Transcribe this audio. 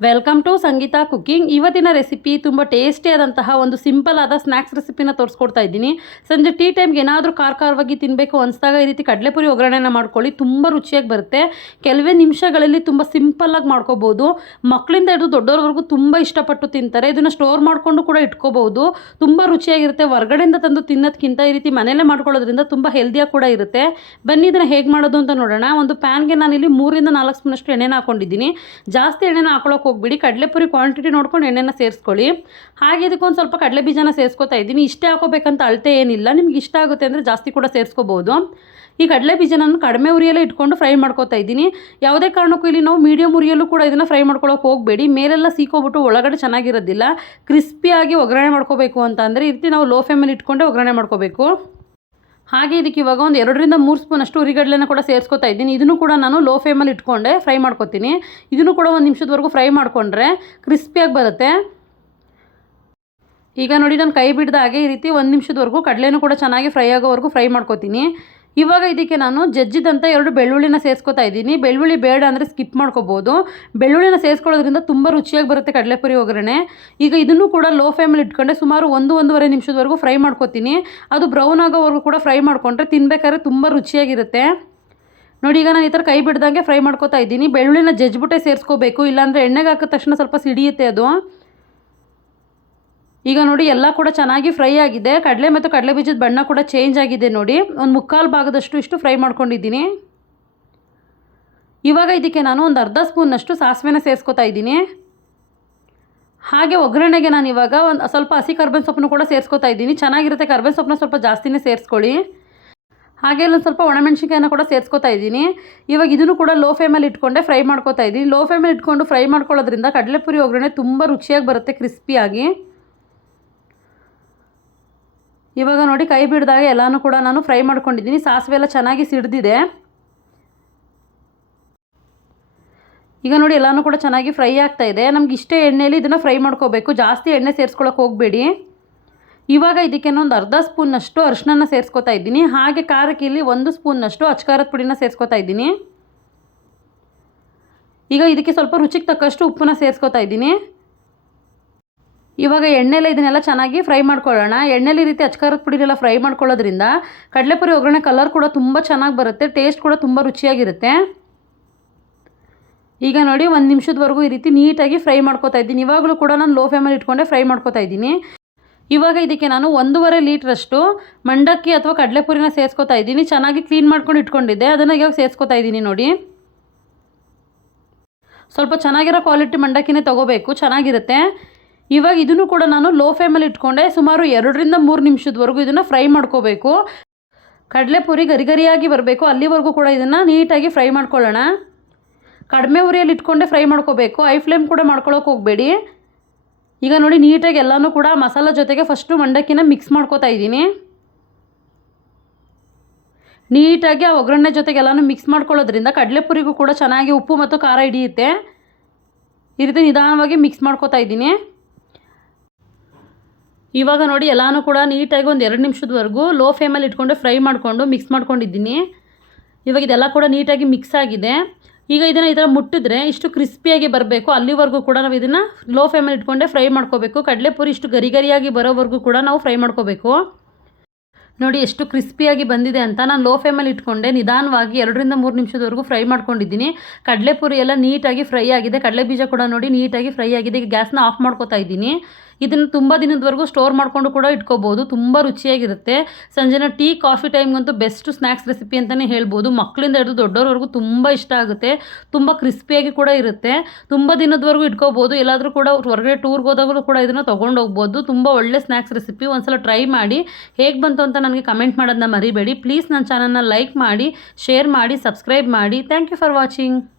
Welcome to Sangeetha cooking ಇವತ್ತಿನ recipe ತುಂಬ ಟೇಸ್ಟಿಯಾದಂತಹ ಒಂದು ಸಿಂಪಲ್ ಆದ ಸ್ನ್ಯಾಕ್ಸ್ ರೆಸಿಪಿನ ತೋರಿಸ್ಕೊಡ್ತಾ ಇದ್ದೀನಿ. ಸಂಜೆ ಟೀ ಟೈಮ್ಗೆ ಏನಾದರೂ ಖಾರ ಖಾರವಾಗಿ ತಿನ್ನಬೇಕು ಅನಿಸಿದಾಗ ಈ ರೀತಿ ಕಡಲೆಪುರಿ ಒಗ್ಗರಣೆನ ಮಾಡ್ಕೊಳ್ಳಿ. ತುಂಬ ರುಚಿಯಾಗಿ ಬರುತ್ತೆ. ಕೆಲವೇ ನಿಮಿಷಗಳಲ್ಲಿ ತುಂಬ ಸಿಂಪಲ್ಲಾಗಿ ಮಾಡ್ಕೋಬೋದು. ಮಕ್ಕಳಿಂದ ಹಿಡಿದು ದೊಡ್ಡವ್ರವರೆಗೂ ತುಂಬ ಇಷ್ಟಪಟ್ಟು ತಿಂತಾರೆ. ಇದನ್ನು ಸ್ಟೋರ್ ಮಾಡಿಕೊಂಡು ಕೂಡ ಇಟ್ಕೋಬಹುದು ತುಂಬ ರುಚಿಯಾಗಿರುತ್ತೆ. ಹೊರಗಡೆಯಿಂದ ತಂದು ತಿನ್ನೋದಕ್ಕಿಂತ ಈ ರೀತಿ ಮನೆಯಲ್ಲೇ ಮಾಡ್ಕೊಳ್ಳೋದ್ರಿಂದ ತುಂಬ ಹೆಲ್ದಿಯಾಗಿ ಕೂಡ ಇರುತ್ತೆ. ಬನ್ನಿ ಇದನ್ನು ಹೇಗೆ ಮಾಡೋದು ಅಂತ ನೋಡೋಣ. ಒಂದು ಪ್ಯಾನ್ಗೆ ನಾನಿಲ್ಲಿ ಮೂರಿಂದ ನಾಲ್ಕು ಸ್ಪೂನಷ್ಟು ಎಣ್ಣೆನ ಹಾಕೊಂಡಿದ್ದೀನಿ. ಜಾಸ್ತಿ ಎಣ್ಣೆನ ಹಾಕೊಳ್ಳೋಕೆ ಹೋಗ್ಬಿಡಿ, ಕಡಲೆಪುರಿ ಕ್ವಾಂಟಿಟಿ ನೋಡ್ಕೊಂಡು ಎಣ್ಣೆನ ಸೇರಿಸ್ಕೊಳ್ಳಿ. ಹಾಗೆ ಇದಕ್ಕೊಂದು ಸ್ವಲ್ಪ ಕಡಲೆ ಬೀಜನ ಸೇರಿಸ್ಕೊತಾ ಇದ್ದೀನಿ. ಇಷ್ಟೇ ಹಾಕೋಬೇಕಂತ ಅಳತೆ ಏನಿಲ್ಲ. ನಿಮ್ಗೆ ಇಷ್ಟ ಆಗುತ್ತೆ ಅಂದರೆ ಜಾಸ್ತಿ ಕೂಡ ಸೇರಿಸ್ಕೋಬೋದು. ಈ ಕಡಲೆ ಬೀಜ ನಾನು ಕಡಿಮೆ ಉರಿಯಲ್ಲೇ ಇಟ್ಕೊಂಡು ಫ್ರೈ ಮಾಡ್ಕೋತಾ ಇದ್ದೀನಿ. ಯಾವುದೇ ಕಾರಣಕ್ಕೂ ಇಲ್ಲಿ ನಾವು ಮೀಡಿಯಮ್ ಉರಿಯಲ್ಲೂ ಕೂಡ ಇದನ್ನು ಫ್ರೈ ಮಾಡ್ಕೊಳ್ಳೋಕೆ ಹೋಗಬೇಡಿ. ಮೇಲೆಲ್ಲ ಸೀಕೋಬಿಟ್ಟು ಒಳಗಡೆ ಚೆನ್ನಾಗಿರೋದಿಲ್ಲ. ಕ್ರಿಸ್ಪಿಯಾಗಿ ಒಗ್ಗರಣೆ ಮಾಡ್ಕೋಬೇಕು ಅಂತ ಅಂದರೆ ಈ ರೀತಿ ನಾವು ಲೋ ಫ್ಲೇಮಲ್ಲಿ ಇಟ್ಕೊಂಡೆ ಒಗ್ಗರಣೆ ಮಾಡ್ಕೋಬೇಕು. ಹಾಗೆ ಇದಕ್ಕೆ ಇವಾಗ ಒಂದು ಎರಡರಿಂದ ಮೂರು ಸ್ಪೂನ್ ಅಷ್ಟು ಉರಿಗಡಲೆನ ಕೂಡ ಸೇರಿಸ್ಕೊತಾ ಇದ್ದೀನಿ. ಇದನ್ನು ಕೂಡ ನಾನು ಲೋ ಫ್ಲೇಮಲ್ಲಿ ಇಟ್ಕೊಂಡೆ ಫ್ರೈ ಮಾಡ್ಕೊತೀನಿ. ಇದನ್ನು ಕೂಡ ಒಂದು ನಿಮಿಷದವರೆಗೂ ಫ್ರೈ ಮಾಡಿಕೊಂಡ್ರೆ ಕ್ರಿಸ್ಪಿಯಾಗಿ ಬರುತ್ತೆ. ಈಗ ನೋಡಿ, ನಾನು ಕೈ ಬಿಡ್ದ ಹಾಗೆ ಈ ರೀತಿ ಒಂದು ನಿಮಿಷದವರೆಗೂ ಕಡಲೆನೂ ಕೂಡ ಚೆನ್ನಾಗಿ ಫ್ರೈ ಆಗೋವರೆಗೂ ಫ್ರೈ ಮಾಡ್ಕೊತೀನಿ. ಇವಾಗ ಇದಕ್ಕೆ ನಾನು ಜಜ್ಜಿದಂಥ ಎರಡು ಬೆಳ್ಳುಳ್ಳಿನ ಸೇರಿಸ್ಕೊತಾ ಇದ್ದೀನಿ. ಬೆಳ್ಳುಳ್ಳಿ ಬೇಡ ಅಂದರೆ ಸ್ಕಿಪ್ ಮಾಡ್ಕೋಬೋದು. ಬೆಳ್ಳುಳ್ಳಿನ ಸೇರಿಸ್ಕೊಳ್ಳೋದ್ರಿಂದ ತುಂಬ ರುಚಿಯಾಗಿ ಬರುತ್ತೆ ಕಡಲೆಪುರಿ ಒಗ್ಗರಣೆ. ಈಗ ಇದನ್ನು ಕೂಡ ಲೋ ಫ್ಲೇಮಲ್ಲಿ ಇಟ್ಕೊಂಡೆ ಸುಮಾರು ಒಂದು, ಒಂದೂವರೆ ನಿಮಿಷದವರೆಗೂ ಫ್ರೈ ಮಾಡ್ಕೋತೀನಿ. ಅದು ಬ್ರೌನ್ ಆಗೋವರೆಗೂ ಕೂಡ ಫ್ರೈ ಮಾಡಿಕೊಂಡ್ರೆ ತಿನ್ಬೇಕಾದ್ರೆ ತುಂಬ ರುಚಿಯಾಗಿರುತ್ತೆ. ನೋಡಿ, ಈಗ ನಾನು ಈ ಥರ ಕೈ ಬಿಡ್ದಂಗೆ ಫ್ರೈ ಮಾಡ್ಕೊತಾ ಇದ್ದೀನಿ. ಬೆಳ್ಳುಳ್ಳಿನ ಜಜ್ಬಿಟ್ಟೆ ಸೇರಿಸ್ಕೋಬೇಕು. ಇಲ್ಲಾಂದರೆ ಎಣ್ಣೆಗೆ ಹಾಕಿದ ತಕ್ಷಣ ಸ್ವಲ್ಪ ಸಿಡಿಯುತ್ತೆ ಅದು. ಈಗ ನೋಡಿ, ಎಲ್ಲ ಕೂಡ ಚೆನ್ನಾಗಿ ಫ್ರೈ ಆಗಿದೆ. ಕಡಲೆ ಮತ್ತು ಕಡಲೆ ಬೀಜದ ಬಣ್ಣ ಕೂಡ ಚೇಂಜ್ ಆಗಿದೆ ನೋಡಿ. ಒಂದು ಮುಕ್ಕಾಲು ಭಾಗದಷ್ಟು ಇಷ್ಟು ಫ್ರೈ ಮಾಡ್ಕೊಂಡಿದ್ದೀನಿ. ಇವಾಗ ಇದಕ್ಕೆ ನಾನು ಒಂದು ಅರ್ಧ ಸ್ಪೂನ್ನಷ್ಟು ಸಾಸಿವೆನ ಸೇರಿಸ್ಕೊತಾ ಇದ್ದೀನಿ. ಹಾಗೆ ಒಗ್ಗರಣೆಗೆ ನಾನು ಇವಾಗ ಒಂದು ಸ್ವಲ್ಪ ಹಸಿ ಕರ್ಬೇವಿನ ಸೊಪ್ಪನ್ನು ಕೂಡ ಸೇರಿಸ್ಕೊತಾ ಇದ್ದೀನಿ. ಚೆನ್ನಾಗಿರುತ್ತೆ, ಕರ್ಬೇವಿನ ಸೊಪ್ಪನ್ನ ಸ್ವಲ್ಪ ಜಾಸ್ತಿನೇ ಸೇರಿಸ್ಕೊಳ್ಳಿ. ಹಾಗೆ ಇಲ್ಲೊಂದು ಸ್ವಲ್ಪ ಒಣಮೆಣ್ಸಿನ್ಕಾಯನ್ನ ಕೂಡ ಸೇರಿಸ್ಕೊತಾ ಇದ್ದೀನಿ. ಇವಾಗ ಇದನ್ನು ಕೂಡ ಲೋ ಫ್ಲೇಮಲ್ಲಿ ಇಟ್ಕೊಂಡೆ ಫ್ರೈ ಮಾಡ್ಕೊತಾ ಇದ್ದೀನಿ. ಲೋ ಫ್ಲೇಮಲ್ಲಿ ಇಟ್ಕೊಂಡು ಫ್ರೈ ಮಾಡ್ಕೊಳ್ಳೋದ್ರಿಂದ ಕಡಲೆಪುರಿ ಒಗ್ಗರಣೆ ತುಂಬ ರುಚಿಯಾಗಿ ಬರುತ್ತೆ, ಕ್ರಿಸ್ಪಿಯಾಗಿ. ಇವಾಗ ನೋಡಿ ಕೈ ಬಿಡ್ದಾಗ ಎಲ್ಲನೂ ಕೂಡ ನಾನು ಫ್ರೈ ಮಾಡ್ಕೊಂಡಿದ್ದೀನಿ. ಸಾಸಿವೆ ಎಲ್ಲ ಚೆನ್ನಾಗಿ ಸಿಡ್ದಿದೆ. ಈಗ ನೋಡಿ ಎಲ್ಲನೂ ಕೂಡ ಚೆನ್ನಾಗಿ ಫ್ರೈ ಆಗ್ತಾ ಇದೆ. ನಮ್ಗೆ ಇಷ್ಟೇ ಎಣ್ಣೆಯಲ್ಲಿ ಇದನ್ನು ಫ್ರೈ ಮಾಡ್ಕೋಬೇಕು. ಜಾಸ್ತಿ ಎಣ್ಣೆ ಸೇರಿಸ್ಕೊಳಕ್ಕೆ ಹೋಗಬೇಡಿ. ಇವಾಗ ಇದಕ್ಕೆ ಒಂದು ಅರ್ಧ ಸ್ಪೂನ್ನಷ್ಟು ಅರಿಶಿನ ಸೇರಿಸ್ಕೊತಾ ಇದ್ದೀನಿ. ಹಾಗೆ ಖಾರಕ್ಕೆ ಇಲ್ಲಿ ಒಂದು ಸ್ಪೂನ್ನಷ್ಟು ಅಚ್ಕಾರದ ಪುಡಿನ ಸೇರಿಸ್ಕೊತಾ ಇದ್ದೀನಿ. ಈಗ ಇದಕ್ಕೆ ಸ್ವಲ್ಪ ರುಚಿಗೆ ತಕ್ಕಷ್ಟು ಉಪ್ಪನ್ನ ಸೇರಿಸ್ಕೊತಾ ಇದ್ದೀನಿ. ಇವಾಗ ಎಣ್ಣೆಲೆ ಇದನ್ನೆಲ್ಲ ಚೆನ್ನಾಗಿ ಫ್ರೈ ಮಾಡ್ಕೊಳ್ಳೋಣ. ಎಣ್ಣೆಲಿ ರೀತಿ ಅಚ್ಕಾರದ ಪುಡಿನೆಲ್ಲ ಫ್ರೈ ಮಾಡ್ಕೊಳ್ಳೋದ್ರಿಂದ ಕಡಲೆಪುರಿ ಒಗ್ಗರಣೆ ಕಲರ್ ಕೂಡ ತುಂಬ ಚೆನ್ನಾಗಿ ಬರುತ್ತೆ ಟೇಸ್ಟ್ ಕೂಡ ತುಂಬ ರುಚಿಯಾಗಿರುತ್ತೆ. ಈಗ ನೋಡಿ ಒಂದು ನಿಮಿಷದವರೆಗೂ ಈ ರೀತಿ ನೀಟಾಗಿ ಫ್ರೈ ಮಾಡ್ಕೋತಾ ಇದ್ದೀನಿ. ಇವಾಗಲೂ ಕೂಡ ನಾನು ಲೋ ಫ್ಲೇಮಲ್ಲಿ ಇಟ್ಕೊಂಡೆ ಫ್ರೈ ಮಾಡ್ಕೊತಾ ಇದ್ದೀನಿ. ಇವಾಗ ಇದಕ್ಕೆ ನಾನು ಒಂದೂವರೆ ಲೀಟ್ರಷ್ಟು ಮಂಡಕ್ಕಿ ಅಥವಾ ಕಡಲೆಪುರಿನ ಸೇರಿಸ್ಕೊತಾ ಇದ್ದೀನಿ. ಚೆನ್ನಾಗಿ ಕ್ಲೀನ್ ಮಾಡ್ಕೊಂಡು ಇಟ್ಕೊಂಡಿದ್ದೆ. ಅದನ್ನು ಇವಾಗ ಸೇರಿಸ್ಕೊತಾ ಇದ್ದೀನಿ ನೋಡಿ. ಸ್ವಲ್ಪ ಚೆನ್ನಾಗಿರೋ ಕ್ವಾಲಿಟಿ ಮಂಡಕ್ಕಿನೇ ತೊಗೋಬೇಕು. ಚೆನ್ನಾಗಿರುತ್ತೆ. ಇವಾಗ ಇದನ್ನು ಕೂಡ ನಾನು ಲೋ ಫ್ಲೇಮಲ್ಲಿ ಇಟ್ಕೊಂಡೆ. ಸುಮಾರು ಎರಡರಿಂದ ಮೂರು ನಿಮಿಷದವರೆಗೂ ಇದನ್ನು ಫ್ರೈ ಮಾಡ್ಕೋಬೇಕು. ಕಡಲೆಪುರಿ ಗರಿ ಗರಿಯಾಗಿ ಬರಬೇಕು. ಅಲ್ಲಿವರೆಗೂ ಕೂಡ ಇದನ್ನು ನೀಟಾಗಿ ಫ್ರೈ ಮಾಡ್ಕೊಳ್ಳೋಣ. ಕಡಿಮೆ ಉರಿಯಲ್ಲಿ ಇಟ್ಕೊಂಡೆ ಫ್ರೈ ಮಾಡ್ಕೋಬೇಕು. ಐ ಫ್ಲೇಮ್ ಕೂಡ ಮಾಡ್ಕೊಳ್ಳೋಕೆ ಹೋಗಬೇಡಿ. ಈಗ ನೋಡಿ ನೀಟಾಗಿ ಎಲ್ಲನೂ ಕೂಡ ಮಸಾಲ ಜೊತೆಗೆ ಫಸ್ಟು ಮಂಡಕ್ಕಿನ ಮಿಕ್ಸ್ ಮಾಡ್ಕೋತಾ ಇದ್ದೀನಿ. ನೀಟಾಗಿ ಆ ಒಗ್ಗರಣೆ ಜೊತೆಗೆ ಎಲ್ಲನೂ ಮಿಕ್ಸ್ ಮಾಡ್ಕೊಳ್ಳೋದ್ರಿಂದ ಕಡಲೆಪುರಿಗೂ ಕೂಡ ಚೆನ್ನಾಗಿ ಉಪ್ಪು ಮತ್ತು ಖಾರ ಹಿಡಿಯುತ್ತೆ. ಈ ರೀತಿ ನಿಧಾನವಾಗಿ ಮಿಕ್ಸ್ ಮಾಡ್ಕೋತಾ ಇದ್ದೀನಿ. ಇವಾಗ ನೋಡಿ ಎಲ್ಲನೂ ಕೂಡ ನೀಟಾಗಿ ಒಂದು ಎರಡು ನಿಮಿಷದವರೆಗೂ ಲೋ ಫ್ಲೇಮಲ್ಲಿ ಇಟ್ಕೊಂಡು ಫ್ರೈ ಮಾಡಿಕೊಂಡು ಮಿಕ್ಸ್ ಮಾಡ್ಕೊಂಡಿದ್ದೀನಿ. ಇವಾಗ ಇದೆಲ್ಲ ಕೂಡ ನೀಟಾಗಿ ಮಿಕ್ಸ್ ಆಗಿದೆ. ಈಗ ಇದನ್ನು ಈ ಥರ ಮುಟ್ಟಿದ್ರೆ ಇಷ್ಟು ಕ್ರಿಸ್ಪಿಯಾಗಿ ಬರಬೇಕು. ಅಲ್ಲಿವರೆಗೂ ಕೂಡ ನಾವು ಇದನ್ನು ಲೋ ಫ್ಲೇಮಲ್ಲಿ ಇಟ್ಕೊಂಡೆ ಫ್ರೈ ಮಾಡ್ಕೋಬೇಕು. ಕಡಲೆಪುರಿ ಇಷ್ಟು ಗರಿ ಗರಿಯಾಗಿ ಬರೋವರೆಗೂ ಕೂಡ ನಾವು ಫ್ರೈ ಮಾಡ್ಕೋಬೇಕು. ನೋಡಿ ಎಷ್ಟು ಕ್ರಿಸ್ಪಿಯಾಗಿ ಬಂದಿದೆ ಅಂತ ನಾನು ಲೋ ಫ್ಲೇಮಲ್ಲಿ ಇಟ್ಕೊಂಡೆ. ನಿಧಾನವಾಗಿ ಎರಡರಿಂದ ಮೂರು ನಿಮಿಷದವರೆಗೂ ಫ್ರೈ ಮಾಡ್ಕೊಂಡಿದ್ದೀನಿ. ಕಡಲೆಪುರಿ ಎಲ್ಲ ನೀಟಾಗಿ ಫ್ರೈ ಆಗಿದೆ. ಕಡಲೆ ಬೀಜ ಕೂಡ ನೋಡಿ ನೀಟಾಗಿ ಫ್ರೈ ಆಗಿದೆ. ಈಗ ಗ್ಯಾಸ್ನ ಆಫ್ ಮಾಡ್ಕೋತಾ ಇದ್ದೀನಿ. ಇದನ್ನು ತುಂಬ ದಿನದವರೆಗೂ ಸ್ಟೋರ್ ಮಾಡಿಕೊಂಡು ಕೂಡ ಇಟ್ಕೋಬೋದು. ತುಂಬ ರುಚಿಯಾಗಿರುತ್ತೆ. ಸಂಜೆನ ಟೀ, ಕಾಫಿ ಟೈಮ್ಗಂತೂ ಬೆಸ್ಟ್ ಸ್ನ್ಯಾಕ್ಸ್ ರೆಸಿಪಿ ಅಂತಲೇ ಹೇಳ್ಬೋದು. ಮಕ್ಕಳಿಂದ ಹಿಡಿದು ದೊಡ್ಡವ್ರವರೆಗೂ ತುಂಬ ಇಷ್ಟ ಆಗುತ್ತೆ. ತುಂಬ ಕ್ರಿಸ್ಪಿಯಾಗಿ ಕೂಡ ಇರುತ್ತೆ. ತುಂಬ ದಿನದವರೆಗೂ ಇಟ್ಕೋಬೋದು. ಎಲ್ಲಾದರೂ ಕೂಡ ಹೊರಗಡೆ ಟೂರ್ಗೆ ಹೋದಾಗಲೂ ಕೂಡ ಇದನ್ನು ತೊಗೊಂಡು ಹೋಗ್ಬೋದು. ತುಂಬ ಒಳ್ಳೆ ಸ್ನ್ಯಾಕ್ಸ್ ರೆಸಿಪಿ ಒಂದ್ಸಲ ಟ್ರೈ ಮಾಡಿ. ಹೇಗೆ ಬಂತು ಅಂತ ನನಗೆ ಕಮೆಂಟ್ ಮಾಡೋದನ್ನ ಮರಿಬೇಡಿ. ಪ್ಲೀಸ್ ನನ್ನ ಚಾನಲ್ನ ಲೈಕ್ ಮಾಡಿ ಶೇರ್ ಮಾಡಿ ಸಬ್ಸ್ಕ್ರೈಬ್ ಮಾಡಿ. Thank you for watching